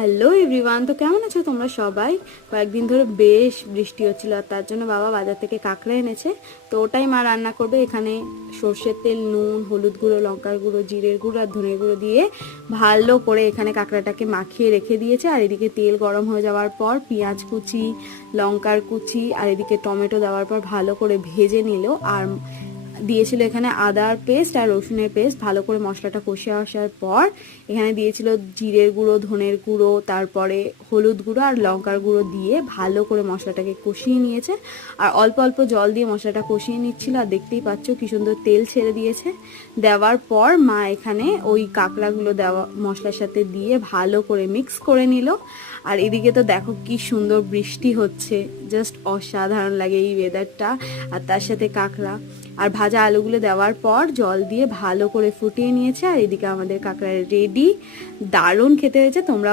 Hello everyone, তো কেমন আছো তোমরা সবাই? কয়েকদিন ধরে বেশ বৃষ্টি হচ্ছিল, আর তার জন্য বাবা বাজার থেকে কাঁকড়া এনেছে। তো ওটাই মা রান্না করবে। এখানে সর্ষের তেল, নুন, হলুদ গুঁড়ো, লঙ্কার গুঁড়ো, জিরের গুঁড়ো আর ধনের গুঁড়ো দিয়ে ভালো করে এখানে কাঁকড়াটাকে মাখিয়ে রেখে দিয়েছে। আর এদিকে তেল গরম হয়ে যাওয়ার পর পেঁয়াজ কুচি, লঙ্কার কুচি আর এদিকে টমেটো দেওয়ার পর ভালো করে ভেজে নিল। আর দিয়েছিল এখানে আদার পেস্ট আর রসুনের পেস্ট। ভালো করে মশলাটা কষে আসার পর এখানে দিয়েছিল জিরের গুঁড়ো, ধনের গুঁড়ো, তারপরে হলুদ গুঁড়ো আর লঙ্কার গুঁড়ো দিয়ে ভালো করে মশলাটাকে কষিয়ে নিয়েছে। আর অল্প অল্প জল দিয়ে মশলাটা কষিয়ে নিচ্ছিল। আর দেখতেই পাচ্ছ কি সুন্দর তেল ছেড়ে দিয়েছে। দেওয়ার পর মা এখানে ওই কাঁকড়াগুলো দেওয়া মশলার সাথে দিয়ে ভালো করে মিক্স করে নিল। আর এদিকে তো দেখো কি সুন্দর বৃষ্টি হচ্ছে, জাস্ট অসাধারণ লাগে এই ওয়েদারটা। আর তার সাথে কাঁকড়া আর ভাজা আলুগুলো দেওয়ার পর জল দিয়ে ভালো করে ফুটিয়ে নিয়েছে। আর এদিকে আমাদের কাঁকড়া রেডি। দারুণ খেতে হয়েছে। তোমরা